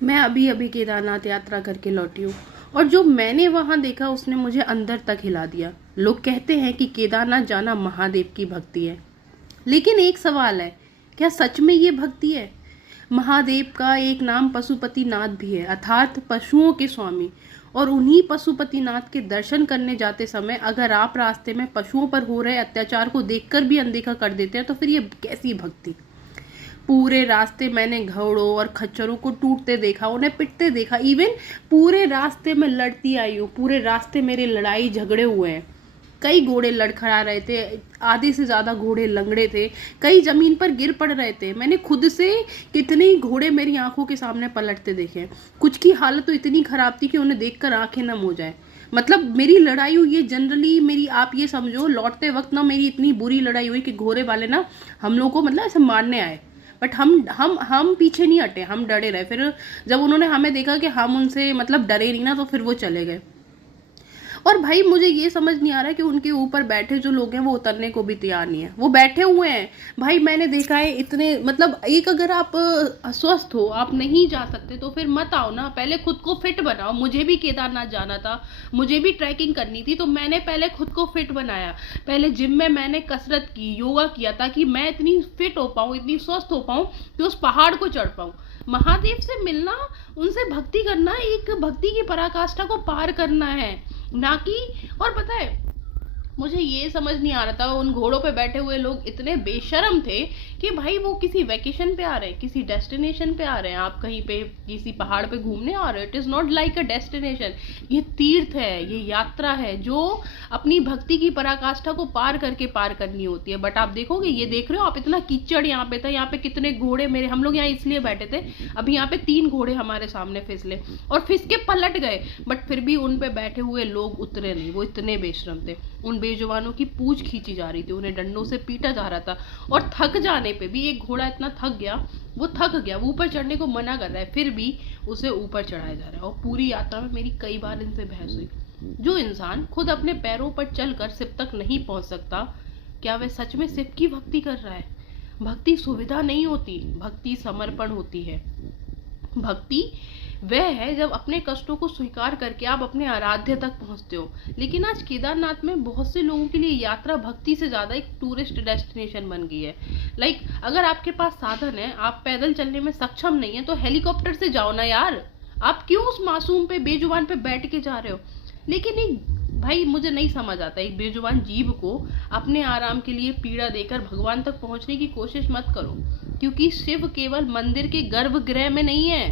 मैं अभी अभी केदारनाथ यात्रा करके लौटी हूँ और जो मैंने वहां देखा उसने मुझे अंदर तक हिला दिया। लोग कहते हैं कि केदारनाथ जाना महादेव की भक्ति है, लेकिन एक सवाल है, क्या सच में ये भक्ति है? महादेव का एक नाम पशुपतिनाथ भी है, अर्थात पशुओं के स्वामी। और उन्हीं पशुपतिनाथ के दर्शन करने जाते समय अगर आप रास्ते में पशुओं पर हो रहे अत्याचार को देखकर भी अनदेखा कर देते हैं तो फिर ये कैसी भक्ति? पूरे रास्ते मैंने घोड़ों और खच्चरों को टूटते देखा, उन्हें पिटते देखा। इवन पूरे रास्ते में लड़ती आई हूँ, पूरे रास्ते मेरे लड़ाई झगड़े हुए हैं। कई घोड़े लड़खड़ा रहे थे, आधे से ज्यादा घोड़े लंगड़े थे, कई जमीन पर गिर पड़ रहे थे। मैंने खुद से कितने ही घोड़े मेरी आंखों के सामने पलटते देखे। कुछ की हालत तो इतनी खराब थी कि उन्हें देखकर आंखें नम हो जाए। मतलब मेरी लड़ाई हुई है जनरली, मेरी आप ये समझो लौटते वक्त ना मेरी इतनी बुरी लड़ाई हुई कि घोड़े वाले ना हम लोग को मतलब ऐसे मारने आए, बट हम पीछे नहीं हटे, हम डरे रहे। फिर जब उन्होंने हमें देखा कि हम उनसे मतलब डरे नहीं ना, तो फिर वो चले गए। और भाई मुझे ये समझ नहीं आ रहा कि उनके ऊपर बैठे जो लोग हैं वो उतरने को भी तैयार नहीं है, वो बैठे हुए हैं। भाई मैंने देखा है इतने, मतलब एक अगर आप स्वस्थ हो, आप नहीं जा सकते तो फिर मत आओ ना, पहले खुद को फिट बनाओ। मुझे भी केदारनाथ जाना था, मुझे भी ट्रैकिंग करनी थी, तो मैंने पहले खुद को फिट बनाया। पहले जिम में मैंने कसरत की, योगा किया, ताकि मैं इतनी फिट हो पाऊँ, इतनी स्वस्थ हो पाऊँ कि उस पहाड़ को चढ़ पाऊँ। महादेव से मिलना, उनसे भक्ति करना, एक भक्ति की पराकाष्ठा को पार करना है, ना कि। और पता है, मुझे ये समझ नहीं आ रहा था उन घोड़ों पे बैठे हुए लोग इतने बेशर्म थे कि भाई वो किसी वेकेशन पे आ रहे हैं, किसी डेस्टिनेशन पे आ रहे हैं, आप कहीं पे किसी पहाड़ पे घूमने आ रहे हो। It is not like a destination, ये तीर्थ है, ये यात्रा है जो अपनी भक्ति की पराकाष्ठा को पार करके पार करनी होती है। बट आप देखोगे, ये देख रहे हो आप, इतना कीचड़ यहाँ पे था, यहाँ पे कितने घोड़े मेरे, हम लोग यहाँ इसलिए बैठे थे, अभी यहाँ पे 3 घोड़े हमारे सामने फिसले और फिसके पलट गए, बट फिर भी उन पे बैठे हुए लोग उतरे नहीं, वो इतने बेशरम थे। उन बेजुबानों की पूंछ खींची जा रही थी, उन्हें डंडों से पीटा जा रहा था। और थक जाने पे भी एक घोड़ा इतना थक गया, वो ऊपर चढ़ने को मना कर रहा है, फिर भी उसे ऊपर चढ़ाया जा रहा है। और पूरी यात्रा में मेरी कई बार इनसे बहस हुई। जो इंसान खुद अपने पैरों पर चलकर शिव तक नहीं पहुंच सकता, क्या वह सच में शिव की भक्ति कर रहा है? भक्ति सुविधा नहीं होती, भक्ति समर्पण होती है। भक्ति वह है जब अपने कष्टों को स्वीकार करके आप अपने आराध्य तक पहुंचते हो। लेकिन आज केदारनाथ में बहुत से लोगों के लिए यात्रा भक्ति से ज्यादा एक टूरिस्ट डेस्टिनेशन बन गई है। लाइक अगर आपके पास साधन है, आप पैदल चलने में सक्षम नहीं है, तो हेलीकॉप्टर से जाओ ना यार। आप क्यों उस मासूम पे, बेजुबान पे बैठ के जा रहे हो? लेकिन एक भाई मुझे नहीं समझ आता, एक बेजुबान जीव को अपने आराम के लिए पीड़ा देकर भगवान तक पहुंचने की कोशिश मत करो, क्योंकि शिव केवल मंदिर के गर्भगृह में नहीं है।